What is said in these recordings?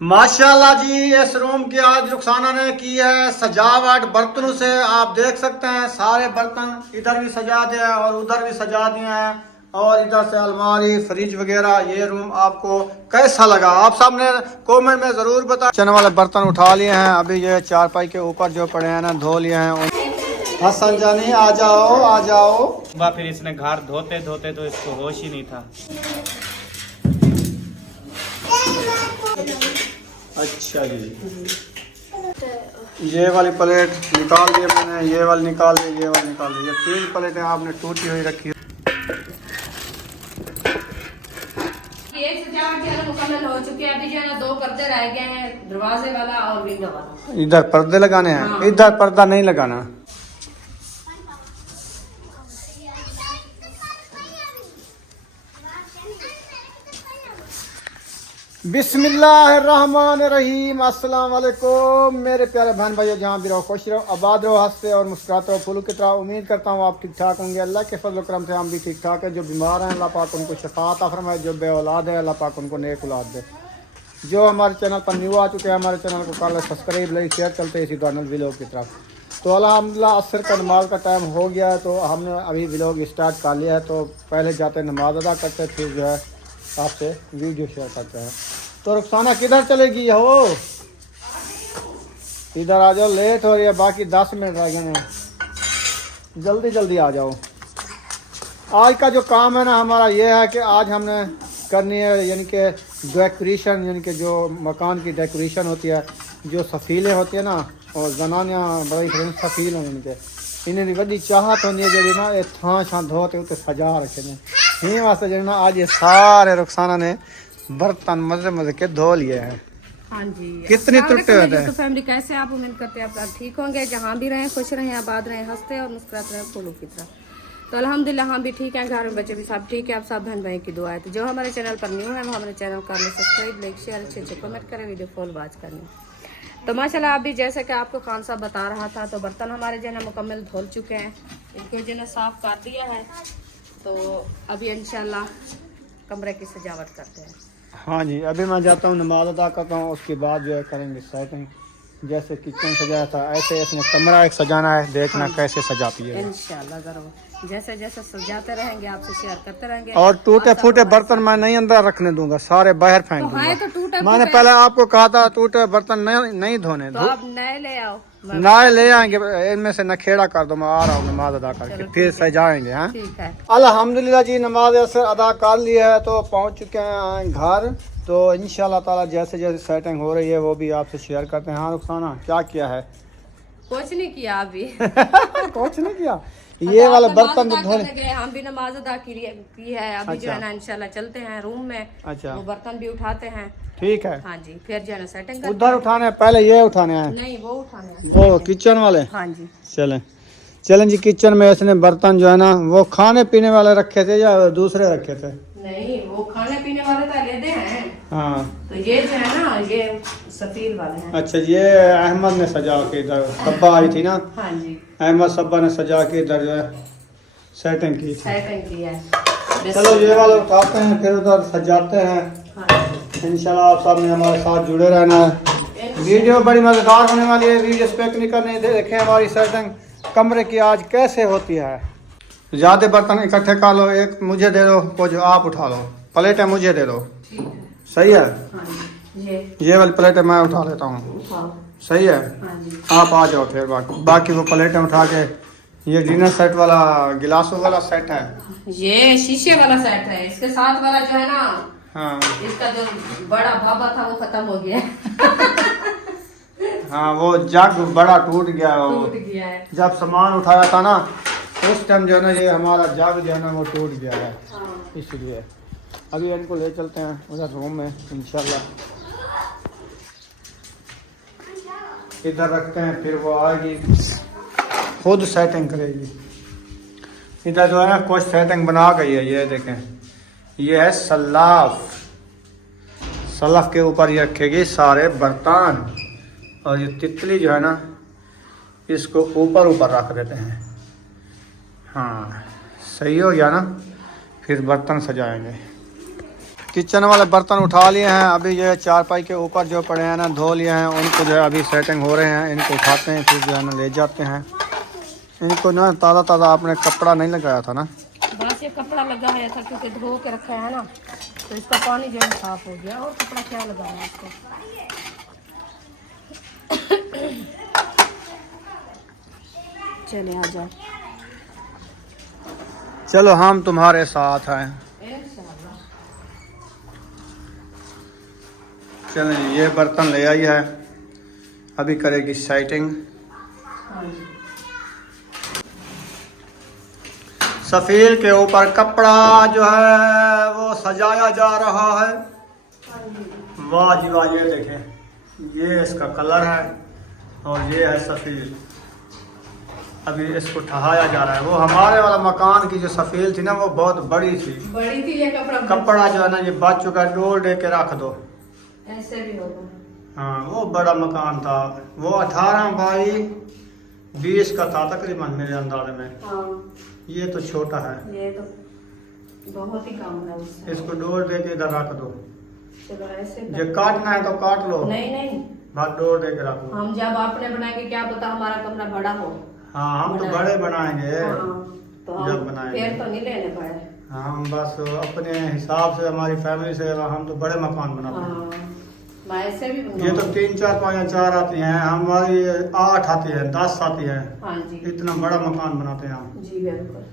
माशाल्लाह जी, इस रूम की आज रुखसाना ने की है सजावट बर्तनों से। आप देख सकते हैं सारे बर्तन इधर भी सजा दिए हैं और उधर भी सजा दिए हैं, और इधर से अलमारी फ्रिज वगैरह। ये रूम आपको कैसा लगा आप सामने कमेंट में जरूर बताएं। किचन वाले बर्तन उठा लिए हैं, अभी ये चारपाई के ऊपर जो पड़े हैं ना धो लिए हैं। हसन जानी आ जाओ आ जाओ। फिर इसने घर धोते धोते तो इसको होश ही नहीं था। अच्छा जी, ये वाली प्लेट निकाल दी मैंने, ये वाली निकाल दी, ये वाली निकाल दी। ये 3 प्लेटें आपने टूटी हुई रखी है। एक सजावट जो है मुकम्मल हो चुकी है। अभी जो है ना 2 पर्दे रह गए हैं, दरवाजे वाला और विंडो वाला। इधर पर्दे लगाने हैं, हाँ। इधर पर्दा नहीं लगाना। बिस्मिल्लाहिर्रहमानिर्रहीम। अस्सलाम वालेकुम मेरे प्यारे बहन भाइयों, जहाँ भी रहो खुश रहो, आबाद रहो, हंसते और मुस्कुराते रहो फूलों की तरह। उम्मीद करता हूँ आप ठीक ठाक होंगे। अल्लाह के फजल करम से हम भी ठीक ठाक है। जो बीमार हैं अल्लाह पाक उनको शफा अता फरमाए, जो बे औलाद है अल्लाह पाक उनको नेक औलाद दे। जो हमारे चैनल पर न्यू आ चुके हैं, हमारे चैनल को कर सब्सक्राइब लाइक शेयर चलते इसी दौरान व्लॉग की तरफ। तो अल्हम्दुलिल्लाह असर का नमाज का टाइम हो गया, तो हमने अभी व्लॉग स्टार्ट कर लिया है। तो पहले जाते नमाज अदा करते, फिर जो है आपसे वीडियो शेयर करते हैं। तो रुखसाना किधर चलेगी हो? इधर आ जाओ, लेट हो रही है, बाकी 10 मिनट रह गए हैं, जल्दी जल्दी आ जाओ। आज का जो काम है ना हमारा ये है कि आज हमने करनी है यानी कि डेकोरेशन, यानी कि जो मकान की डेकोरेशन होती है, जो सफीलें होती है ना, और जनानियाँ बड़ी सफील हैं, इनके इन्हें बड़ी चाहत होती है जी ना, ये थां छां धोते उते सजा रखे हैं। यही वास्ते जो ना आज ये सारे रुखसाना ने बर्तन मजे मजे के धो लिए हैं। हाँ जी, कितनी टूटे हुए हैं। तो फैमिली कैसे आप उम्मीद करते हैं आप ठीक होंगे, जहाँ भी रहें खुश रहें, आबाद रहें, हंसते और मुस्कुराते रहें फूलों की तरह। तो अल्हम्दुलिल्लाह हम भी ठीक हैं, घर में बच्चे भी सब ठीक है। आप सब बहन भाई की दुआ है। तो जो हमारे चैनल पर न्यू है वो हमारे चैनल कर ले सब्सक्राइब, लाइक शेयर, अच्छे कमेंट करें, वीडियो फुल वॉच करें। तो माशाल्लाह आप भी जैसे कि आपको खान साहब बता रहा था, तो बर्तन हमारे जो है मुकम्मल धुल चुके हैं, इनको जो है साफ कर दिया है। तो अभी इंशाल्लाह कमरे की सजावट करते हैं। हाँ जी, अभी मैं जाता हूँ नमाज अदा करता हूँ, उसके बाद जो है करेंगे सेटिंग। जैसे किचन सजाया था ऐसे इसने कमरा एक सजाना है, देखना कैसे सजाती है। इंशाल्लाह जरूर, जैसे जैसे सजाते रहेंगे आपसे शेयर करते रहेंगे। और टूटे फूटे बर्तन मैं नहीं अंदर रखने दूंगा, सारे बाहर फेंक दूंगा। तो टूटे मैंने पहले आपको कहा था टूटे बर्तन नहीं धोने। तो आप नए ले आओ, नए ले आएंगे, इनमें से नखेड़ा कर दो। मैं आ रहा हूँ नमाज अदा करके, फिर सजाएंगे। हाँ ठीक है। अल्हम्दुलिल्लाह जी, नमाज असर अदा कर लिया है, तो पहुँच चुके हैं घर। तो इंशाल्लाह ताला जैसे जैसे सेटिंग हो रही है वो भी आपसे शेयर करते हैं। हाँ रुखसाना क्या किया है? कुछ नहीं किया अभी। कुछ नहीं किया, ये वाला बर्तन तो धोने गए, हम भी नमाज अदा की है। अभी जो है ना इंशाल्लाह चलते हैं रूम में। अच्छा, वो बर्तन भी उठाते हैं। ठीक है। हाँ जी, फिर जो है ना सेटिंग उधर उठाने हैं, पहले ये उठाने हैं। नहीं वो उठाने हैं। ओ किचन वाले। हाँ जी चलें जी। किचन में इसने बर्तन जो है ना वो खाने पीने वाले रखे थे या दूसरे रखे थे? नहीं, वो खाने पीने वाले तो लेते हैं। हाँ, तो ये जो है ना ये सफील वाले हैं। अच्छा, ये अहमद ने सजा के इधर, सब्बा आई थी ना। हाँ जी, अहमद सब्बा ने सजा के इधर जो है सेटिंग की थी। सेटिंग की है। चलो ये वाला उठाते हैं, फिर उधर सजाते हैं। हाँ। इंशाल्लाह आप सब ने हमारे साथ जुड़े रहना है। वीडियो बड़ी मज़ेदार होने वाली है, वीडियो स्पेक नहीं करनी। देखें हमारी सेटिंग कमरे की आज कैसे होती है। ज़्यादा बर्तन इकट्ठे कर लो, एक मुझे दे दो, कुछ आप उठा लो। प्लेटें मुझे दे दो, सही है। ये वाली प्लेटें मैं उठा लेता हूँ, सही है। आप आ जाओ फिर, बाकी वो प्लेटें उठा के। ये डिनर सेट वाला गिलासों वाला सेट है, ये शीशे वाला सेट है। इसके साथ वाला जो है ना, हाँ, इसका जो बड़ा भाबा था वो खत्म हो गया। हाँ, वो जग बड़ा टूट गया है। जब सामान उठाया था ना उस टाइम जो है ना ये हमारा जग जो है ना वो टूट गया है। इसलिए अभी इनको ले चलते हैं उधर रूम में, इंशाल्लाह इधर रखते हैं, फिर वो आएगी खुद सेटिंग करेगी। इधर जो है ना कुछ सेटिंग बना गई है, ये देखें, ये है सलाफ। सलाफ के ऊपर ये रखेगी सारे बर्तन, और ये तितली जो है ना इसको ऊपर ऊपर रख देते हैं। हाँ, सही हो गया ना, फिर बर्तन सजाएंगे। किचन वाले बर्तन उठा लिए हैं, अभी जो है चारपाई के ऊपर जो पड़े हैं ना धो लिए हैं, उनको जो है अभी सेटिंग हो रहे हैं, इनको उठाते हैं फिर जो है ना ले जाते हैं। इनको ना ताज़ा ताज़ा आपने कपड़ा नहीं लगाया था ना? बस ये कपड़ा लगा है ऐसा क्योंकि धो के रखा है ना, तो इसका पानी जो है साफ हो गया। और कपड़ा क्या लगाना है इसको। चले आ जाओ, चलो हम तुम्हारे साथ हैं। चलो ये बर्तन ले आई है, अभी करेगी सेटिंग। सफील के ऊपर कपड़ा जो है वो सजाया जा रहा है। वाह जी वाह, ये देखें, ये इसका कलर है और ये है सफील। अभी इसको ठहाया जा रहा है। वो हमारे वाला मकान की जो सफील थी ना वो बहुत बड़ी थी, ये कपड़ा जो है ना ये बच चुका है, डोल दे के रख दो। ऐसे भी होगा। हाँ वो बड़ा मकान था, वो 18 बाई 20 का था तकरीबन मेरे अंदाजे में। हाँ। ये तो छोटा है, ये तो बहुत ही कम है उससे। इसको डोर दे के इधर रख दो। चलो ऐसे ये काटना है तो काट लो, नहीं नहीं, बात डोर दे के रखो। हम जब आपने बनाएंगे क्या पता हमारा कमरा बड़ा हो। हाँ हम तो बड़े बनाएंगे। हाँ, तो जब हम बनाएंगे फिर तो नहीं लेने पड़े। हाँ हम बस अपने हिसाब से हमारी फैमिली से हम तो बड़े मकान बनाते हैं। हाँ, मैं ऐसे भी ये तो 3 4 5 4 आती हैं, हमारी 8 आती है, 10 आती है। हाँ जी, इतना बड़ा मकान बनाते हैं हम। जी बिल्कुल।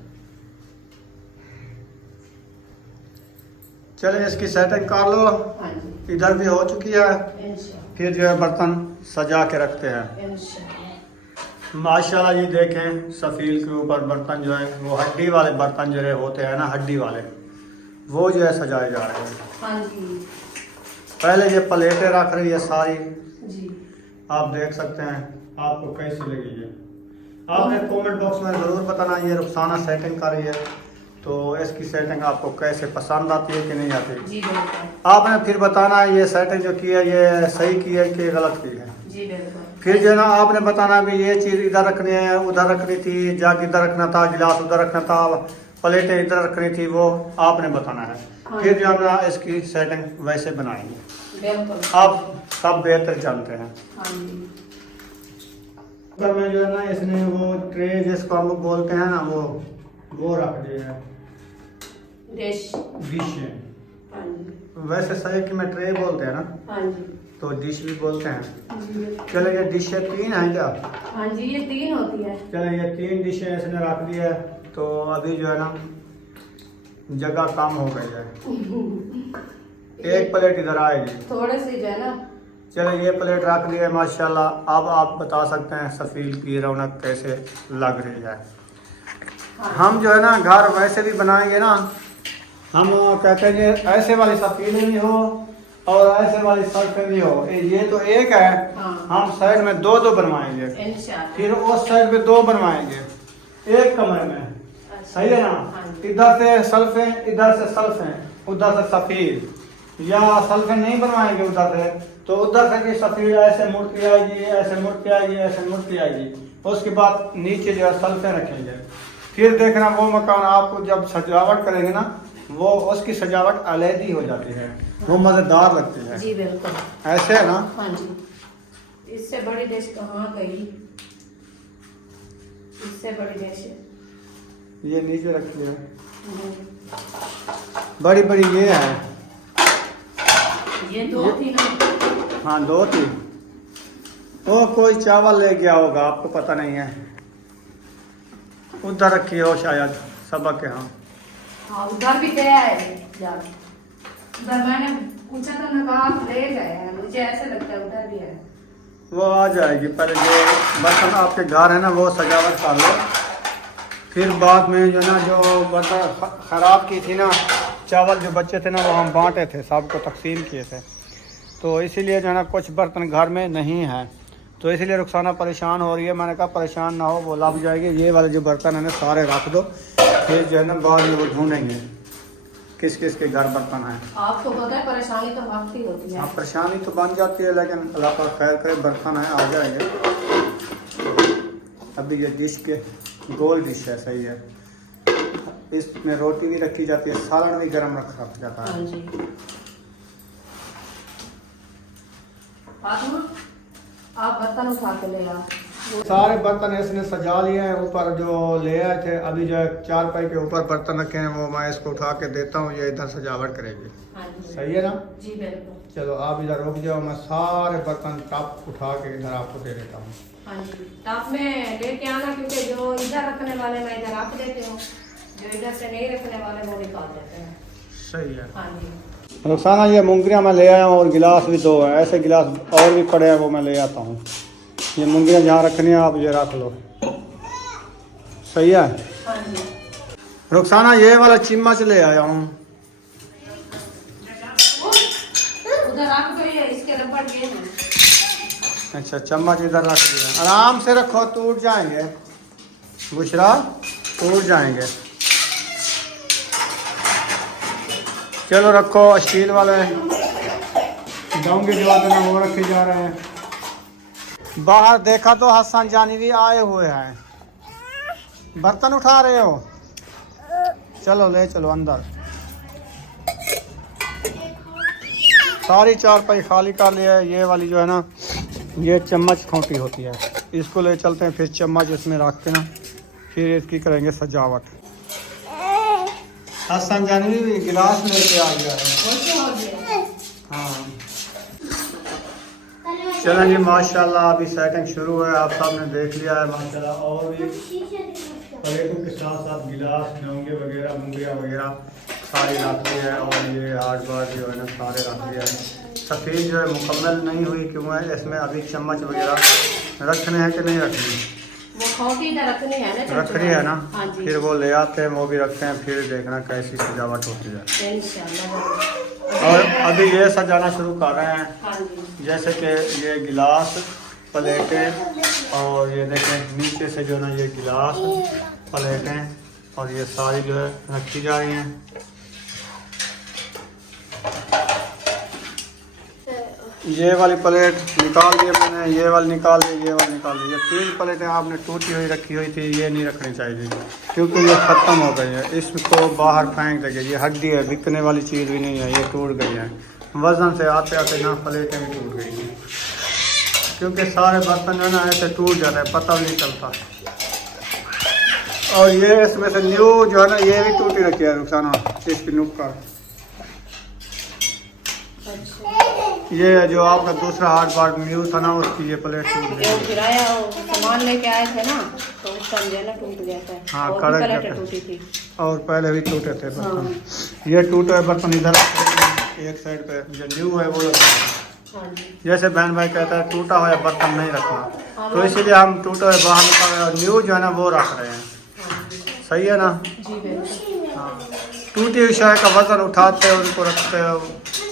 चले इसकी सेटिंग कर लो। हाँ जी, इधर भी हो चुकी है, इंशाल्लाह फिर जो है बर्तन सजा के रखते हैं। इंशाल्लाह। माशाल्लाह ये देखें, सफील के ऊपर बर्तन जो है वो हड्डी वाले बर्तन जो है होते हैं ना, हड्डी वाले, वो जो है सजाए जा रहे हैं। हाँ जी पहले ये प्लेटें रख रही है सारी, जी, आप देख सकते हैं। आपको कैसी लगी है आपने कमेंट बॉक्स में ज़रूर बताना। ये रुखसाना सेटिंग कर रही है, तो इसकी सेटिंग आपको कैसे पसंद आती है कि नहीं आती। जी बिल्कुल, आपने फिर बताना है ये सेटिंग जो की है ये सही की है कि गलत की है। जी बिल्कुल। फिर जो है ना आपने बताना भी ये चीज़ इधर रखनी है, उधर रखनी थी, जग इधर रखना था, गिलास उधर रखना था, प्लेटें इधर रखनी थी, वो आपने बताना है। हाँ। फिर जो है ना इसकी सेटिंग वैसे बनाएंगे। बिल्कुल, आप सब बेहतर जानते हैं। हाँ जी, कुकर में जो है ना इसने वो ट्रे जिसको हम बोलते हैं ना वो रख दिए है, डिश। डिश है। हाँ जी, वैसे सही कि मैं ट्रे बोलते हैं ना, हाँ जी, तो डिश भी बोलते हैं। जी चलो ये डिश है 3 है क्या? हाँ जी, ये 3 होती है। चलो ये 3 डिशें इसने रख दी है, तो अभी जो है ना जगह कम हो गई है। एक प्लेट इधर आएगी, थोड़े से जो है ना। चलो ये प्लेट रख ली है माशाल्लाह। अब आप बता सकते हैं सफील की रौनक कैसे लग रही है। हाँ। हम जो है ना घर वैसे भी बनाएंगे ना, हम कहते हैं कि ऐसे वाली सफील भी हो और ऐसे वाली सल्फे भी हो। ये तो एक है, हाँ। हम साइड में 2 बनवाएंगे, इंशाल्लाह। फिर उस साइड पे 2 बनवाएंगे एक कमरे में। अच्छा। सही है ना? हाँ जी। इधर से सल्फे, इधर से सल्फे, उधर से सफील, या सल्फे नहीं बनवाएंगे उधर से, तो उधर से की सफील ऐसे मुड़ के आएगी, ऐसे मुड़ के आएगी, ऐसे मुड़ के आएगी। उसके बाद नीचे जो है सल्फे रखेंगे। फिर देखना वो मकान आपको जब सजावट करेंगे ना, वो उसकी सजावट अलग हो जाती है, वो मज़ेदार लगती है। जी बिल्कुल, ऐसे है ना? हाँ जी। इससे बड़ी डिश कहाँ गई? इससे बड़ी डिश ये नीचे रखी है, बड़ी बड़ी ये है। ये 2 थी ना? हाँ 2 थी। वो कोई चावल ले गया होगा, आपको पता नहीं है, उधर रखी हो शायद सबक के। हाँ हाँ, उधर भी गया है यार। उधर मैंने पूछा था ना, कहा आप ले गए हैं, मुझे ऐसे लगता है उधर भी है। वो आ जाएगी। पहले जो बर्तन आपके घर है ना वो सजावट कर लो, फिर बाद में जो ना जो बर्तन ख़राब की थी ना, चावल जो बच्चे थे ना वो हम बांटे थे, सबको तकसीम किए थे, तो इसीलिए जो है ना कुछ बर्तन घर में नहीं है, तो इसलिए रुखसाना परेशान हो रही है। मैंने कहा परेशान ना हो, वो लग जाएगी। ये वाले जो बर्तन है ना सारे रख दो, फिर जो है ना बाद में वो ढूंढेंगे किस किस के घर बर्तन हैं। आपको पता है परेशानी तो वक्त ही होती है। हाँ परेशानी तो बन जाती है, लेकिन अल्लाह पाक खैर करे, बर्तन है आ जाएंगे। अभी ये डिश के गोल डिश है, सही है। इसमें रोटी भी रखी जाती है, सालन भी गर्म रखा जाता हाँ है। जी। फातिमा, आप बर्तन उठा के ले आओ। सारे बर्तन इसने सजा लिए हैं, ऊपर जो ले आए थे अभी जो है चारपाई के ऊपर बर्तन रखे हैं, वो मैं इसको उठा के देता हूँ, ये इधर सजावट करेगी। हाँ जी। सही है ना? जी बिल्कुल। चलो आप इधर रुक जाओ, मैं सारे बर्तन टप उठा के इधर आपको दे देता हूँ। हाँ जी, टॉप में लेके आना, क्योंकि जो इधर रखने वाले मैं इधर रख देती हूँ, जो इधर से नहीं रखने वाले वो निकाल देते हैं। सही है। हाँ जी। रुखसाना, ये मुंगरियाँ मैं ले आया हूँ और गिलास भी 2 हैं, ऐसे गिलास और भी पड़े हैं, वो मैं ले आता हूँ। ये मुंगरियाँ जहाँ रखनी है आप ये रख लो। सही है। हाँ जी। रुखसाना, ये वाला चम्मच ले आया हूँ। उधर रख दो, ये इसके रबड़ ये हैं। अच्छा, चम्मच इधर रख दिया, आराम से रखो, टूट जाएंगे बुशरा, टूट जाएंगे। चलो रखो, स्टील वाले डोंगे जो आते हैं वो रखे जा रहे हैं। बाहर देखा तो हसन जानी भी आए हुए हैं, बर्तन उठा रहे हो? चलो ले चलो अंदर। सारी चारपाई खाली कर लिया है। ये वाली जो है ना, ये चम्मच खोटी होती है, इसको ले चलते हैं, फिर चम्मच इसमें रख के ना फिर इसकी करेंगे सजावट। हसन जानी भी गिलास लेके आ गया है। हाँ चलें जी, माशाल्लाह अभी सेटिंग शुरू है, आप सब ने देख लिया है माशाल्लाह। और भी प्लेटों के साथ साथ गिलास, डोंगे वगैरह, मुंगरियाँ वगैरह सारी रख ली है, और ये हार्ड बार जो है ना सारे रख लिया है। सफ़ेद जो है मुकम्मल नहीं हुई, क्यों है इसमें अभी चम्मच वगैरह रखने हैं कि नहीं रखनी? वो खोटी इधर रखनी है ना, रखनी है ना? हाँ जी। फिर वो ले आते हैं, वो भी रखते हैं, फिर देखना कैसी सजावट होती है। इंशाल्लाह। और अभी ये सजाना शुरू कर रहे हैं, हाँ जी। जैसे कि ये गिलास, प्लेटें, और ये देखें नीचे से जो ना ये गिलास, प्लेटें और ये सारी जो है रखी जा रही हैं। ये वाली प्लेट निकाल दी मैंने, ये वाली निकाल दी, ये वाली निकाल दी। ये 3 प्लेटें आपने टूटी हुई रखी हुई थी, ये नहीं रखनी चाहिए क्योंकि ये ख़त्म हो गई है, इसको बाहर फेंक देंगे। ये हड्डी है, बिकने वाली चीज़ भी नहीं है, ये टूट गई है, वज़न से आते आते ना प्लेटें भी टूट गई हैं, क्योंकि सारे बर्तन जो है ना ऐसे टूट जाते हैं, पता भी नहीं चलता। और ये इसमें से न्यू जो है ना, ये भी टूटी रखी है रुखसाना, इसकी नुक्कड़। ये जो आपका दूसरा हार्ड पार्ट न्यू था ना, उसकी ये प्लेट टूट गई। जो गिराया सामान लेके आए थे ना, तो उसका जो है ना टूट गया था। हाँ, और कड़क भी गया प्लेटें था। टूटी थी। और पहले भी टूटे थे हाँ। बर्तन। ये टूटे हुए बर्तन इधर एक साइड पे, जो न्यू है वो लगा। हाँ जी। जैसे बहन भाई कहता है टूटा हुआ बर्तन नहीं रखना, तो इसीलिए हम टूटे हुए बाहर निकाल रहे हैं, और न्यू जो है ना वो रख रहे हैं। सही है ना? जी बिल्कुल। हाँ, टूटी हुई शाय का वजन उठाते हैं, उनको रखते हैं,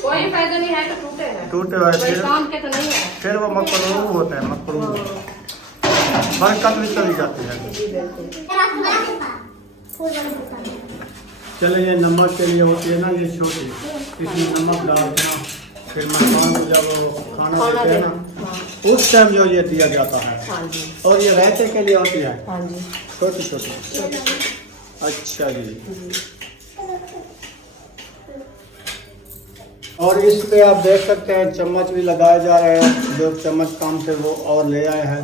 कोई फायदा नहीं है तो टूटे हैं। टूटे हुए कोई काम के तो नहीं है। फिर वो मकरूह होते हैं, मकरूह, बरकत भी चली जाती है। जी बिल्कुल। चले, ये नमक के लिए होती है ना ये छोटी, इसमें नमक डाल के ना फिर मकान को जब खाना देते हैं ना, हाँ। उस टाइम जो ये दिया जाता है। हाँ जी। और ये रायते के लिए होती है हाँ जी। छोटी छोटी। अच्छा जी। और इस पे आप देख सकते हैं चम्मच भी लगाए जा रहे हैं, जो चम्मच काम से वो और ले आए हैं।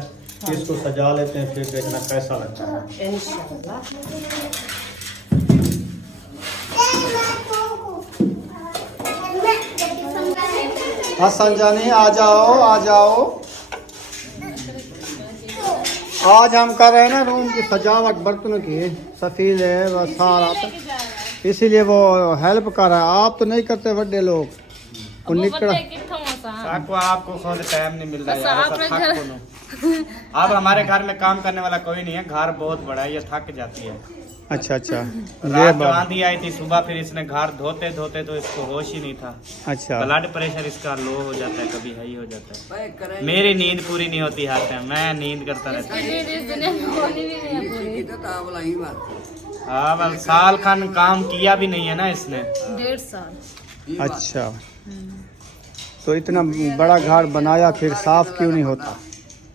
इसको सजा लेते हैं, फिर देखना कैसा लगता है। इंशाल्लाह। हसन जानी आ जाओ, आ जाओ। आज हम कर रहे हैं ना रूम की सजावट बर्तनों की, सफील है वह सारा, इसीलिए वो हेल्प कर रहा है। आप तो नहीं करते, बड़े लोग वो निकल। साकू आपको खुद टाइम नहीं मिल रहा है यार, ऐसा थक को नो। अब हमारे घर में काम करने वाला कोई नहीं है, घर बहुत बड़ा है, ये थक जाती है। अच्छा अच्छा, ये रात जो बात। आंधी आई थी सुबह, फिर इसने घर धोते धोते तो इसको होश ही नहीं था। अच्छा, ब्लड प्रेशर इसका लो हो जाता है, कभी हाई हो जाता है। मेरी नींद पूरी नहीं होती हाथ में, मैं नींद करता रहता हूँ। हाँ, बस साल खान काम किया भी नहीं है ना इसने। 1.5 साल। अच्छा, तो इतना बड़ा घर बनाया, फिर साफ क्यों नहीं होता?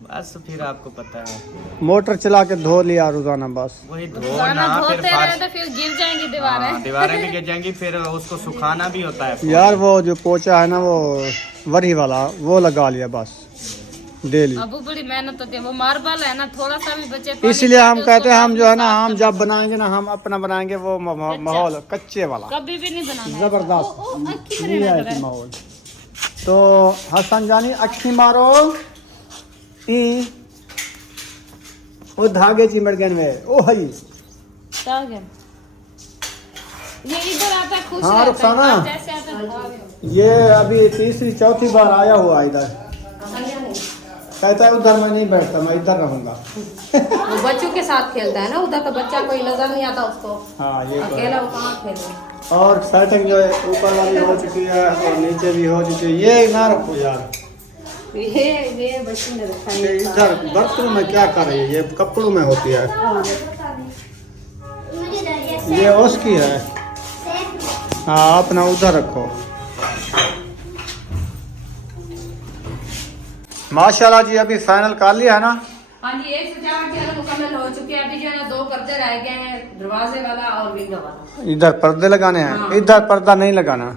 बस फिर आपको पता है मोटर चला के धो लिया रोजाना बस। वही रोजाना धोना, फिर धोते रहे फर्श, तो फिर गिर जाएंगी दीवारें। हाँ, दीवारें भी गिर जाएंगी, फिर उसको सुखाना भी होता है। यार वो जो पोचा है ना वो वरी वाला वो लगा लिया बस डेली। अबू बड़ी मेहनत होती है, वो मार्बल है ना, थोड़ा सा भी बचे पानी इसलिए हम तो कहते हैं उसको हम जो है ना साफ हम करना। जब बनाएंगे ना हम अपना बनाएंगे वो माहौल कच्चे वाला कभी भी नहीं बनाना। जबरदस्त अक्की ये मेरे है ना कि माहौल। तो हसन जानी अखी मारो ई वो धागे चिमड़ गए में ओ हई करे। ये इधर आता खुश हाँ, रहता रुखसाना। है, जैसे आता है। ये अभी तीसरी चौथी बार आया हुआ इधर, कहता है उधर मैं नहीं बैठता मैं इधर रहूंगा। वो बच्चों के साथ खेलता है ना, उधर का बच्चा कोई नजर नहीं आता उसको, हाँ ये तो है। अकेला वो कहाँ खेले। और सेटिंग जो है ऊपर वाली हो चुकी है और नीचे भी हो चुकी है। ये ना रखो यार, ये बच्ची ने रखा ये है। इधर बर्तनों में क्या कर रही है, ये कपड़ों में होती है, ये उसकी है। हाँ अपना उधर रखो। माशाल्लाह जी अभी फाइनल कर लिया है ना। हाँ जी, एक सजावट जो है ना मुकम्मल हो चुकी है। अभी जो है ना 2 पर्दे रह गए हैं, दरवाजे वाला और विंडो वाला। इधर पर्दे लगाने हैं, हाँ। इधर पर्दा नहीं लगाना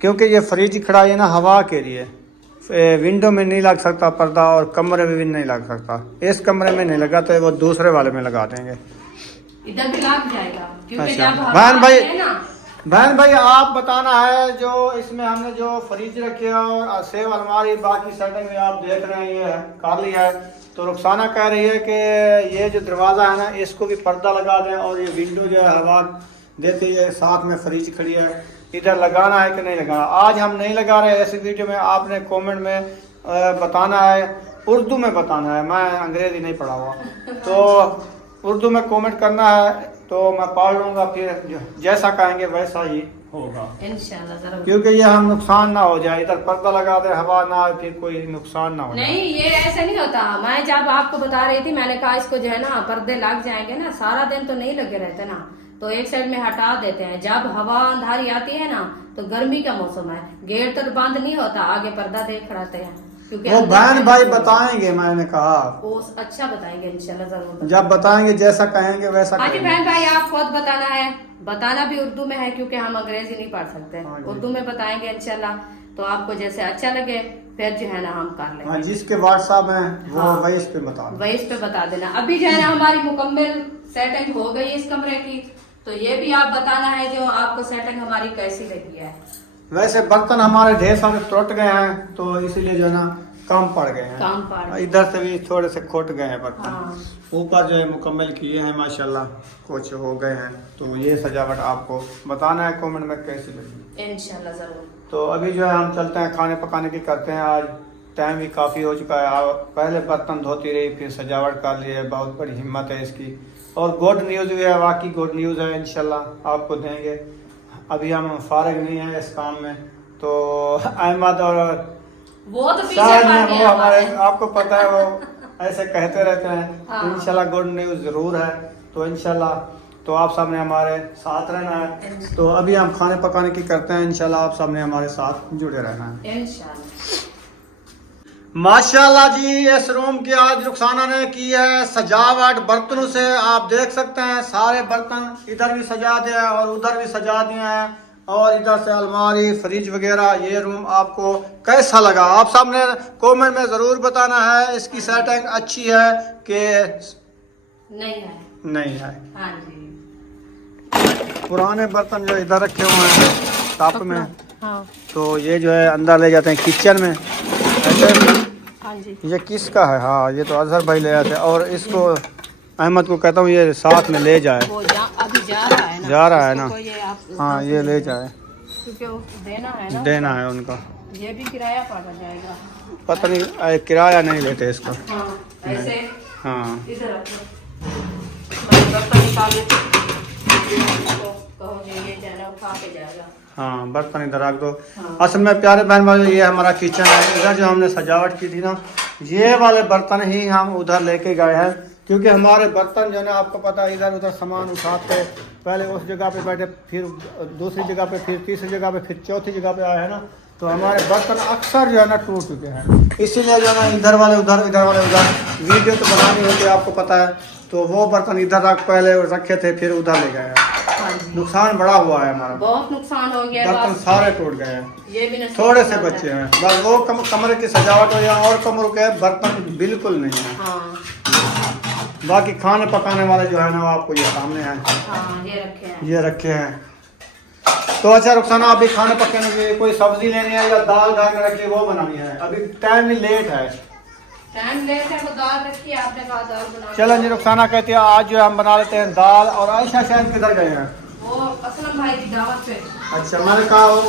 क्योंकि ये फ्रिज खड़ा है ना हवा के लिए। विंडो में नहीं लग सकता पर्दा और कमरे में भी नहीं लग सकता। इस कमरे में नहीं लगा तो वो दूसरे वाले में लगा देंगे। इधर भी लग जाएगा क्योंकि अच्छा। जब हवा बहन भाई- आती है ना, बहन भाई आप बताना है जो इसमें हमने जो फ्रिज रखे हैं और सेव अलमारी बाकी सेटिंग में आप देख रहे हैं ये कर लिया है। तो रुखसाना कह रही है कि ये जो दरवाज़ा है ना इसको भी पर्दा लगा दें और ये विंडो जो है हवा देती है, साथ में फ्रिज खड़ी है, इधर लगाना है कि नहीं लगाना। आज हम नहीं लगा रहे ऐसी वीडियो में, आपने कमेंट में बताना है, उर्दू में बताना है, मैं अंग्रेजी नहीं पढ़ा हुआ तो उर्दू में कमेंट करना है तो मैं पढ़ लूँगा, फिर जैसा कहेंगे वैसा ही होगा इंशाल्लाह जरूर। क्योंकि ये हम नुकसान ना हो जाए, इधर पर्दा लगा दे हवा ना आए फिर कोई नुकसान ना हो जाए। नहीं ये ऐसे नहीं होता। मैं जब आपको बता रही थी मैंने कहा इसको जो है ना पर्दे लग जाएंगे ना, सारा दिन तो नहीं लगे रहते ना, तो एक साइड में हटा देते हैं। जब हवा अंधारी आती है ना तो गर्मी का मौसम है, गेट तो बंद नहीं होता, आगे पर्दा देख रहते हैं क्योंकि वो अंदर बहन में- भाई बताएंगे, मैंने कहा वो अच्छा बताएंगे इंशाल्लाह जरूर। जब बताएंगे जैसा कहेंगे वैसा हाँ जी करेंगे। बहन भाई आप खुद बताना है, बताना भी उर्दू में है क्योंकि हम अंग्रेजी नहीं पढ़ सकते, हाँ जी। उर्दू में बताएंगे इंशाल्लाह। तो आपको जैसे अच्छा लगे फिर जो है ना हम कर लेंगे। हाँ, जिसके व्हाट्सएप है वो हाँ। वही इस पे बता दो। वही इस पे बता देना। अभी जो है ना हमारी मुकम्मल सेटिंग हो गई इस कमरे की, तो ये भी आप बताना है जो आपको सेटिंग हमारी कैसी लगी है। वैसे बर्तन हमारे ढेर सारे टूट गए हैं तो इसीलिए जो है ना कम पड़ गए हैं, काम पर इधर से भी थोड़े से खोट गए हैं बर्तन। हाँ। ऊपर जो है मुकम्मल किए हैं माशाल्लाह, कुछ हो गए हैं। तो ये सजावट आपको बताना है कमेंट में कैसी लगी। इंशाल्लाह जरूर। तो अभी जो है हम चलते हैं खाने पकाने की करते हैं। आज टाइम भी काफ़ी हो चुका है, आप पहले बर्तन धोती रही फिर सजावट कर ली है, बहुत बड़ी हिम्मत है इसकी। और गुड न्यूज़ भी है, वाकई गुड न्यूज़ है, इंशाल्लाह आपको देंगे। अभी हम फारिग नहीं हैं इस काम में, तो अहमद और वो तो पीछे शायद पड़ वो गया हमारे हमारे। आपको पता है वो ऐसे कहते रहते हैं। हाँ। इंशाल्लाह गुड न्यूज़ ज़रूर है, तो इंशाल्लाह तो आप सामने हमारे साथ रहना है। तो अभी हम खाने पकाने की करते हैं, इंशाल्लाह आप सामने हमारे साथ जुड़े रहना है। इंशाल्लाह। माशाल्लाह जी इस रूम की आज रुखसाना ने की है सजावट बर्तनों से। आप देख सकते हैं सारे बर्तन इधर भी सजा दिए हैं और उधर भी सजा दिए हैं, और इधर से अलमारी फ्रिज वगैरह। ये रूम आपको कैसा लगा आप सामने कमेंट में ज़रूर बताना है। इसकी सेटिंग अच्छी है कि नहीं है। नहीं है। हाँ जी। पुराने बर्तन जो इधर रखे हुए हैं टप में, हाँ। तो ये जो है अंदर ले जाते हैं किचन में ऐसे। हाँ जी। ये किसका है? हाँ ये तो अजहर भाई ले जाते हैं, और इसको अहमद को कहता हूँ ये साथ में ले जाए। वो अभी जा रहा है ना। जा रहा है ना। उसको ये आप हाँ ये ले जाए, क्योंकि वो देना है ना। देना है उनका। ये भी किराया पड़ जाएगा। पता नहीं किराया नहीं लेते इसका। हाँ ऐसे हाँ इधर रखो। मैं बर्तन निकाल लेती हूँ। कहो जी ये जाना उठा के जाएगा। हाँ बर्तन इधर रख दो। हाँ। असल में प्यारे बहन भाई ये हमारा किचन है। इधर जो हमने सजावट की थी ना, ये वाले बर्तन ही हम उधर लेके गए हैं, क्योंकि हमारे बर्तन जो है ना आपको पता है इधर उधर सामान उठाते, पहले उस जगह पे बैठे, फिर दूसरी जगह पे, फिर तीसरी जगह पे, फिर चौथी जगह पे आए हैं ना, तो हमारे बर्तन अक्सर जो है ना टूट चुके हैं, इसीलिए जो है ना इधर वाले उधर, इधर वाले उधर। वीडियो तो बनानी होती है आपको पता है, तो वो बर्तन इधर पहले रखे थे, फिर उधर ले गए हैं। हाँ जी। नुकसान बड़ा हुआ है हमारा, बहुत नुकसान हो गया। बर्तन बस सारे टूट गए हैं, ये भी नसीब थोड़े से होता है। बच्चे हैं बस। वो कमरे की सजावट हो या और कमरों के बर्तन बिल्कुल नहीं है। हाँ बाकी खाने पकाने वाले जो है ना वो आपको ये सामने हैं, हाँ, ये रखे हैं। ये रखे हैं। तो अच्छा रुखसाना, अभी खाने पकाने के लिए कोई सब्जी लेनी है या दाल घर में रखी है वो बनानी है? अभी टाइम भी लेट है। टाइम लेट है तो दाल रखी है, आपने कहा दाल बना। चलो जी, रुखसाना कहती है आज जो है हम बना लेते हैं दाल। और आयशा शायद किधर गए हैं? वो असलम भाई की दावत पे। अच्छा, मैंने कहा वो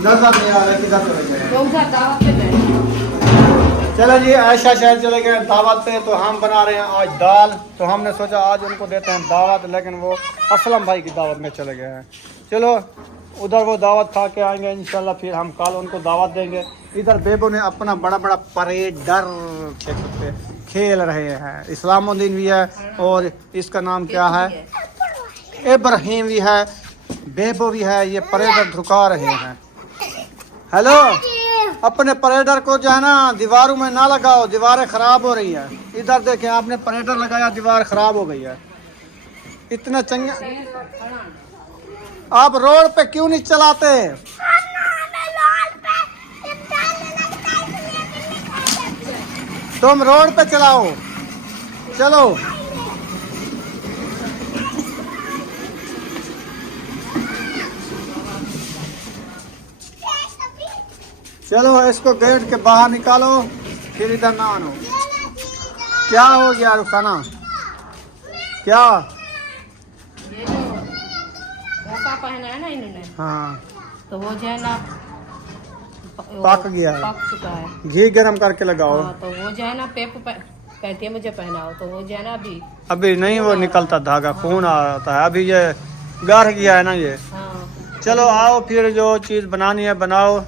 नजर नहीं आ रहा किधर चले गए हैं। लोग उधर दावत पे गए। चलो जी, आयशा शायद चले गए दावत पे, तो हम बना रहे हैं आज दाल। तो हमने सोचा आज उनको देते हैं दावत, लेकिन वो असलम भाई की दावत में चले गए हैं। चलो उधर वो दावत खा के आएंगे इंशाल्लाह, फिर हम कल उनको दावत देंगे। इधर बेबो ने अपना बड़ा बड़ा परेडर खेल रहे हैं। इस्लामुद्दीन भी है और इसका नाम क्या है, इब्राहिम भी है, बेबो भी है। ये परेडर झुका रहे हैं। हेलो, अपने परेडर को जो है ना दीवारों में ना लगाओ, दीवारें खराब हो रही है। इधर देखें, आपने परेडर लगाया, दीवार खराब हो गई है। इतना चंगा आप रोड पे क्यों नहीं चलाते? तुम रोड पे चलाओ। चलो चलो, इसको गेट के बाहर निकालो, फिर इधर ना आनो। क्या हो गया रुखसाना? क्या? ये जो धोखा पहना है ना इन्होंने, हाँ, तो वो जो है ना पक गया है। पक चुका है। घी गरम करके लगाओ। हाँ, तो वो जो है ना कहती है मुझे पहनाओ, तो वो जो है ना अभी नहीं वो निकलता धागा, खून आ रहा है। अभी ये गाढ़ गया है ना ये। हाँ चलो आओ, फिर जो चीज़ बनानी है बनाओ।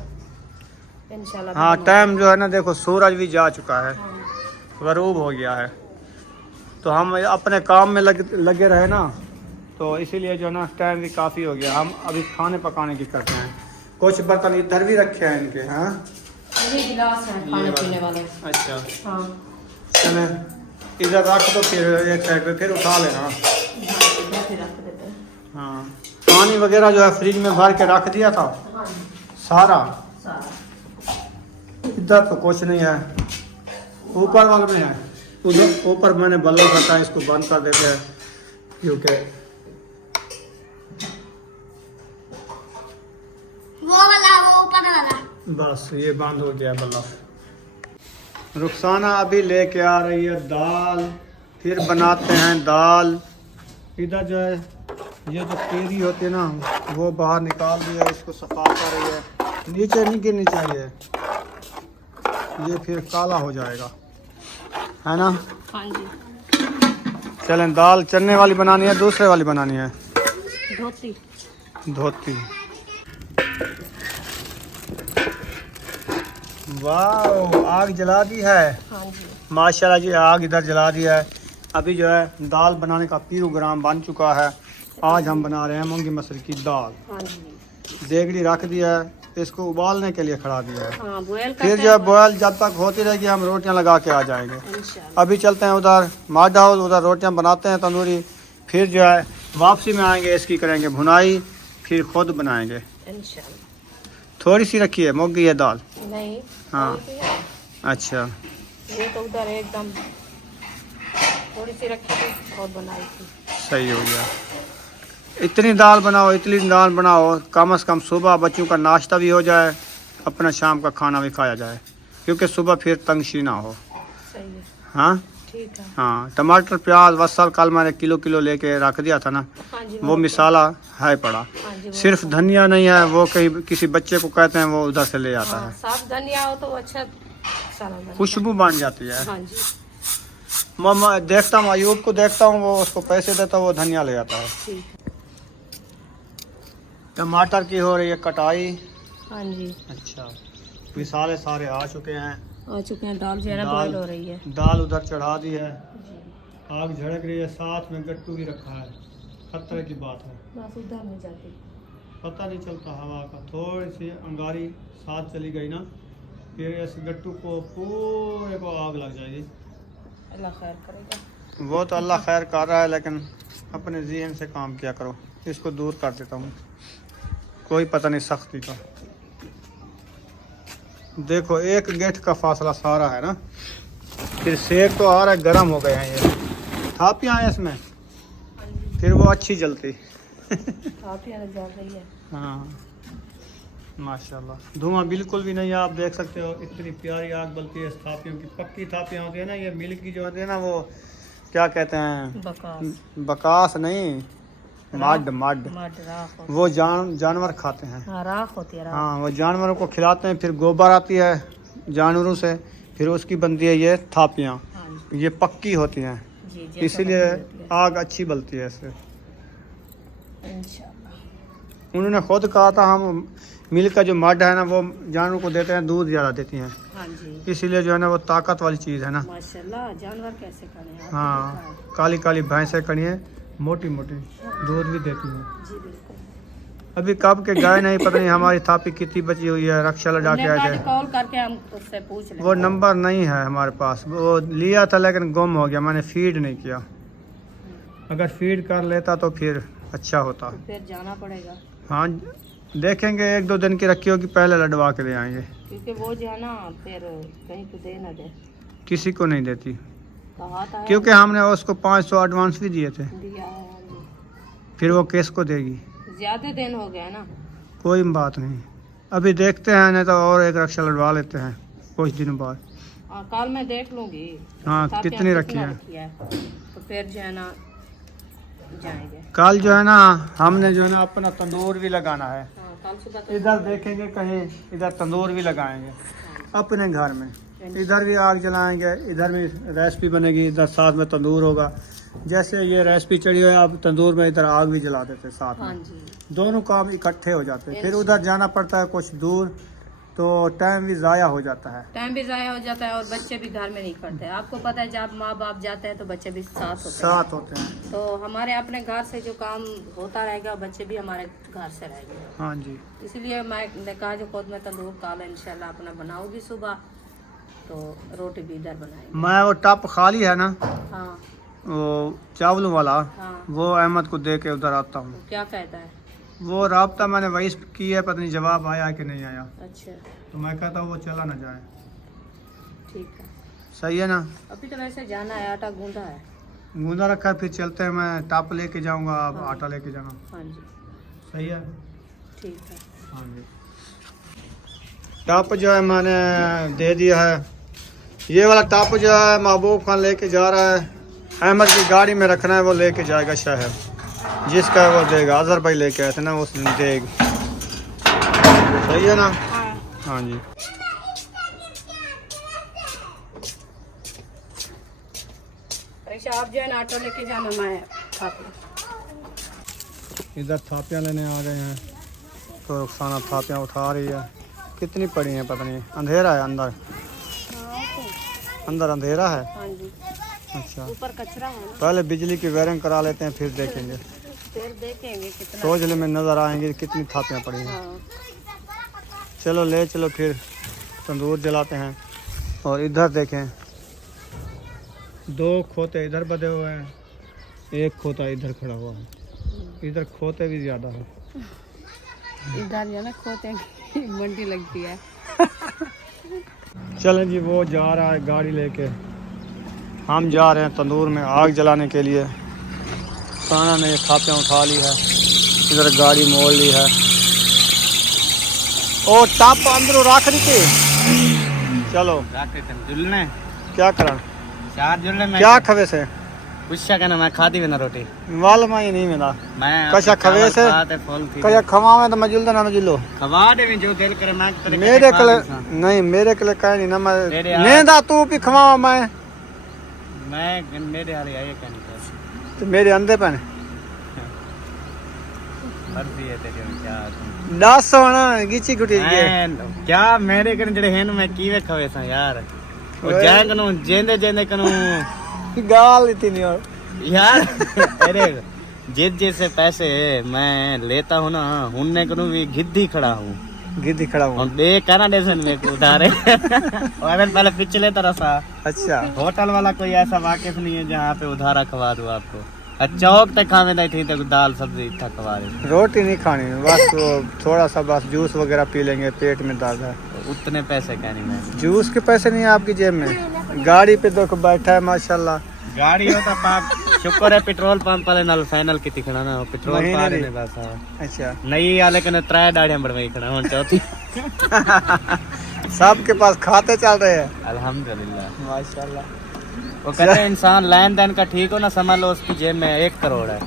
इंशाल्लाह। हाँ, टाइम जो है ना देखो, सूरज भी जा चुका है, गरूब हो गया है। तो हम अपने काम में लगे रहे ना, तो इसीलिए जो है ना टाइम भी काफ़ी हो गया। हम अभी खाने पकाने की करते हैं। कुछ बर्तन इधर भी रखे हैं इनके। हाँ, ये गिलास है खाने पीने वाले। अच्छा, हाँ चले इधर रख दो, फिर एक साइड पे फिर उठा लेना। फिर रख देते हैं। हाँ, पानी वगैरह जो है फ्रिज में भर के रख दिया था हाँ सारा। सारा। इधर तो कुछ नहीं है, ऊपर वाले में है। उधर ऊपर मैंने बल्ब रखा है, इसको बंद कर देते हैं क्योंकि वो ऊपर वाला बस ये बंद हो गया बल्ब। रुखसाना अभी लेके आ रही है दाल, फिर बनाते हैं दाल। इधर जो है ये जो केरी होती है ना, वो बाहर निकाल दिया, इसको सफा कर रही है। नीचे नहीं गिरनी चाहिए, ये फिर काला हो जाएगा, है ना? हाँ जी। चलें, दाल चने वाली बनानी है, दूसरे वाली बनानी है? धोती। धोती। वाह, आग जला दी है। हाँ जी। माशाल्लाह जी, आग इधर जला दी है। अभी जो है दाल बनाने का प्रोग्राम बन चुका है। आज हम बना रहे हैं मूंगी मसूर की दाल। हाँ जी। देगड़ी रख दिया है, इसको उबालने के लिए खड़ा दिया है। हाँ, बॉयल फिर करते जो है हैं। बॉयल जब तक होती रहेगी, हम रोटियां लगा के आ जाएंगे। इंशाल्लाह। अभी चलते हैं उधर माडा हाउस, उधर रोटियां बनाते हैं तंदूरी। फिर जो है वापसी में आएंगे, इसकी करेंगे भुनाई, फिर खुद बनाएंगे। इंशाल्लाह। थोड़ी सी रखी है, मुक गई है दाल। नहीं। हाँ। थोड़ी सी है। अच्छा, ये तो उधर एकदम थोड़ी सी रखी थी और बनाई थी। सही हो गया। इतनी दाल बनाओ, इतनी दाल बनाओ, कम से कम सुबह बच्चों का नाश्ता भी हो जाए, अपना शाम का खाना भी खाया जाए, क्योंकि सुबह फिर तंगशी ना हो। सही है। हाँ ठीक है। हाँ, टमाटर प्याज वसल कल मैंने किलो लेके रख दिया था ना, हाँ जी। वो मिसाला है पड़ा। हाँ जी। सिर्फ धनिया नहीं है, वो कहीं किसी बच्चे को कहते हैं, वो उधर से ले आता हाँ, है। साफ धनिया हो तो अच्छा साला बन खुशबू बन जाती है। हाँ जी। मैं देखता हूँ, अयूब को देखता हूँ, वो उसको पैसे देता है, वो धनिया ले आता है। ठीक। टमाटर की हो रही है कटाई। हाँ जी। अच्छा, मिसाले सारे आ चुके हैं। आ चुके हैं, दाल जो है ना दाल- बॉयल हो रही है। दाल उधर चढ़ा दी है, जी। आग झड़क रही है, साथ में गट्टू भी रखा है। खतरे की बात है। बस उधर नहीं जाती। पता नहीं चलता हवा का। थोड़ी सी अंगारी साथ चली गई ना, फिर इस गट्टू को पूरे को आग लग जाएगी। अल्लाह खैर करेगा। वो तो अल्लाह खैर कर रहा है, लेकिन अपने ज़हन से काम किया करो। इसको दूर कर देता हूँ, कोई पता नहीं सख्ती का। देखो एक गेट का फासला सारा है ना, फिर सेक तो आ रहा है, गर्म हो गए हैं ये थापियाँ हैं इसमें, फिर वो अच्छी जलती। थापियाँ जल रही है। हाँ माशाल्लाह, धुआं बिल्कुल भी नहीं है। आप देख सकते हो इतनी प्यारी आग बलती है। थापियों की पक्की थापियाँ होती है ना, ये मिल की जो होती है ना, वो क्या कहते हैं, बकास। बकास नहीं, मड मड, राख होती वो जानवर खाते हैं। है। राख होती है। हाँ वो जानवरों को खिलाते हैं, फिर गोबर आती है जानवरों से, फिर उसकी बनती है ये थापियाँ। हाँ ये पक्की होती हैं, जी जी, इसीलिए आग अच्छी बलती है इससे। इंशाल्लाह। उन्होंने खुद कहा था हम मिल का जो मड है ना वो जानवरों को देते हैं, दूध ज़्यादा देती हैं, हाँ जी इसीलिए जो है ना वो ताकत वाली चीज़ है ना। माशाल्लाह। जानवर कैसे खाने हैं? हाँ काली काली भैंसें कड़िए मोटी मोटी दूध भी देती हैं। जी बिल्कुल। अभी कब के गाय नहीं, पता नहीं हमारी थापी कितनी बची हुई है, रक्षा लगा के आए थे। कॉल करके हम उससे पूछ लेंगे। वो नंबर नहीं है हमारे पास, वो लिया था लेकिन गुम हो गया, मैंने फीड नहीं किया। अगर फीड कर लेता तो फिर अच्छा होता। तो फिर जाना पड़ेगा। हाँ देखेंगे, एक दो दिन की रखी होगी, पहले लड़वा के ले आएंगे। क्योंकि वो जो है ना फिर कहीं को दे ना दे। किसी को नहीं देती, कहा था क्योंकि हमने उसको 500 एडवांस भी दिए थे, दिया है। फिर वो किस को देगी। ज्यादा दिन हो गया ना। कोई बात नहीं, अभी देखते हैं, नहीं तो और एक रक्षा लड़वा लेते हैं कुछ दिनों बाद। कल मैं देख लूंगी। हाँ ताकि कितनी हम रखी कितना है। रखी है। तो फिर जो है ना जाएंगे। कल जो है ना हमने जो है ना अपना तंदूर भी लगाना है। हाँ कल सुबह तो इधर देखेंगे कहीं, इधर तंदूर भी लगाएंगे अपने घर में। इधर भी आग जलाएंगे, इधर भी रेसिपी बनेगी, इधर साथ में तंदूर होगा। जैसे ये रेसिपी चढ़ी हुई है, अब तंदूर में इधर आग भी जला देते साथ हाँ में, जी दोनों काम इकट्ठे हो जाते हैं। फिर उधर जाना पड़ता है कुछ दूर, तो टाइम भी ज़ाया हो जाता है। टाइम भी ज़ाया हो जाता है और बच्चे भी घर में नहीं करते। आपको पता है जब माँ बाप जाते हैं तो बच्चे भी साथ होते हैं। तो हमारे अपने घर से जो काम होता रहेगा बच्चे भी हमारे घर से रहेंगे। हाँ जी, इसलिए मैंने कहा जो खुद में तंदूर काल इंशाल्लाह अपना बनाऊंगी सुबह, तो रोटी भी इधर बनाएंगे। मैं वो टप खाली है ना, हाँ वो चावलों वाला, हाँ। वो अहमद को दे के उधर आता हूँ। तो क्या कहता है? वो राब्ता मैंने वही की है, पता नहीं जवाब आया कि नहीं आया। अच्छा तो मैं कहता हूँ वो चला ना जाए। ठीक है। सही है ना, अभी तो वैसे जाना है, आटा गूंदा है। गूंदा रखा है, फिर चलते हैं। मैं टप लेके जाऊँगा, आप हाँ। आटा लेके जाना। हाँ जी सही है। ठीक है। हाँ जी, टप जो है मैंने दे दिया है। ये वाला टप जो है महबूब खान लेके जा रहा है, अहमद की गाड़ी में रखना है, वो लेके जाएगा शहर, जिसका वो देगा। अजहर भाई लेके आए थे ना, उस दिन देगा। सही है ना। हाँ जी, ऐसा आप जो है ना आटो लेके जाना, मैं इधर थापियाँ लेने आ गए हैं, तो रुखसाना थापियाँ उठा रही है। कितनी पड़ी हैं पता नहीं, अंधेरा है अंदर, अंदर अंधेरा है। हाँ जी अच्छा, ऊपर कचरा है ना, पहले बिजली की वायरिंग करा लेते हैं, फिर देखेंगे। फिर देखेंगे कितना। सोचने में नज़र आएंगे कितनी थापियाँ पड़ी हैं। हाँ चलो ले चलो, फिर तंदूर जलाते हैं। और इधर देखें, 2 खोते इधर बंधे हुए हैं, 1 खोता इधर खड़ा हुआ है। इधर खोते भी ज़्यादा है। इधर जो है ना खोते मंडी लगती है। चलें जी, वो जा रहा है गाड़ी लेके, हम जा रहे हैं तंदूर में आग जलाने के लिए। खाना ने थापियाँ उठा ली है, इधर गाड़ी मोड़ ली है। ओ टप अंदर रख दी थी। चलो जुलने क्या करा, 4 जुलने में क्या खवे से पूछा कहना मैं खाती भी ना रोटी वाल माई नहीं मिला। मैं कशा खवे से फल थी कया खवावे तो मजुल ना मजुलो खवा दे में जो दिल करे मैं तेरे मेरे कले नहीं, मेरे कले कह नहीं ना, मैं नेंदा तू भी खवावा मैं मेरे हाल आए कहने का तो मेरे अंधे पन मर्जी है तेरी क्या 10 होना गिची गुटी क्या मेरे कने जड़े हैं मैं कीवे खवे सा यार वो जाए कनु जेंदे जेंदे कनु गाल इतनी और यार अरे जिस जैसे पैसे मैं लेता हूँ ना उनने करूँ भी गिद्दी खड़ा हूँ गिद्दी खड़ा हूँ। और एक कैनाडेशन में उधारे और पहले पिछले तरह सा अच्छा होटल वाला कोई ऐसा वाकिफ नहीं है जहाँ पे उधारा खवा दूँ आपको। चौक तक खावे नहीं थी तो दाल सब्जी इतना खवा रहे, रोटी नहीं खानी, बस वो थोड़ा सा बस जूस वगैरह पी लेंगे, पेट में दर्द है। उतने पैसे क्या नहीं है। जूस के पैसे नहीं है आपकी जेब में? गाड़ी पे देखो बैठा है माशाल्लाह। गाड़ी हो तो पाक शुक्र है पेट्रोल पंप वाले नाल फाइनल की दिखना ना पेट्रोल महीने पा रहे दी। ने बस। हाँ अच्छा नहीं आले कने 3 दाड़ियां बढ़वाई खड़ा हूं चौथी। सबके पास खाते चल रहे हैं अल्हम्दुलिल्लाह माशाल्लाह। वो कहते हैं इंसान लेन देन का ठीक हो ना समझ लो उसकी जेब में 1 करोड़ है।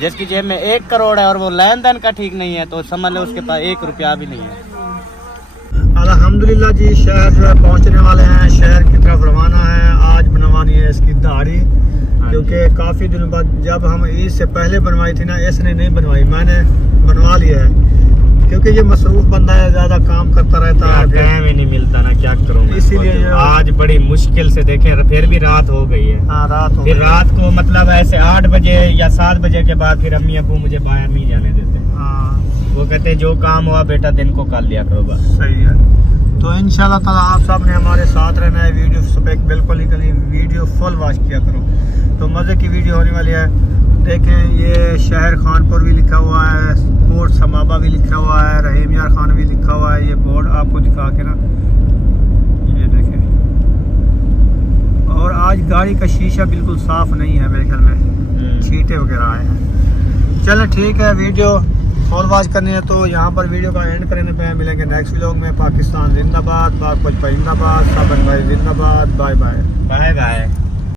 जिसकी जेब में 1 करोड़ है और वो लेन देन का ठीक नहीं है तो समझ लो उसके पास 1 रुपया भी नहीं है। अल्हम्दुलिल्लाह जी शहर जो है पहुंचने वाले हैं, शहर की तरफ रवाना है। आज बनवानी है इसकी दाढ़ी, क्योंकि काफ़ी दिनों बाद जब हम ईद से पहले बनवाई थी ना, इसने नहीं बनवाई, मैंने बनवा लिया है क्योंकि ये मसरूफ बंदा है, ज़्यादा काम करता रहता है, टाइम ही नहीं मिलता ना, क्या करूँ इसीलिए आज बड़ी मुश्किल से देखे फिर भी रात हो गई है। हाँ रात हो फिर गई। रात को मतलब ऐसे 8 बजे या 7 बजे के बाद फिर अम्मी अबू मुझे बाहर नहीं जाने देते। हाँ वो कहते जो काम हुआ बेटा दिन को कर लिया करो बस। सही है। तो इंशाल्लाह ताला आप सब ने हमारे साथ रहना है, वीडियो स्पेक बिल्कुल नहीं करनी, वीडियो फुल वॉच किया करो, तो मज़े की वीडियो होने वाली है। देखें ये शहर खानपुर भी लिखा हुआ है, कोट समाबा भी लिखा हुआ है, रहीम यार खान भी लिखा हुआ है। ये बोर्ड आपको दिखा के ना, ये देखें। और आज गाड़ी का शीशा बिल्कुल साफ़ नहीं है मेरे ख्याल में, छींटे वगैरह आए हैं। चलो ठीक है, वीडियो फुल वॉच करनी है तो यहाँ पर वीडियो का एंड करने पे मिलेंगे नेक्स्ट व्लॉग में। पाकिस्तान जिंदाबाद, पाक जिंदाबाद, साबन भाई जिंदाबाद। Bye bye. Bye bye.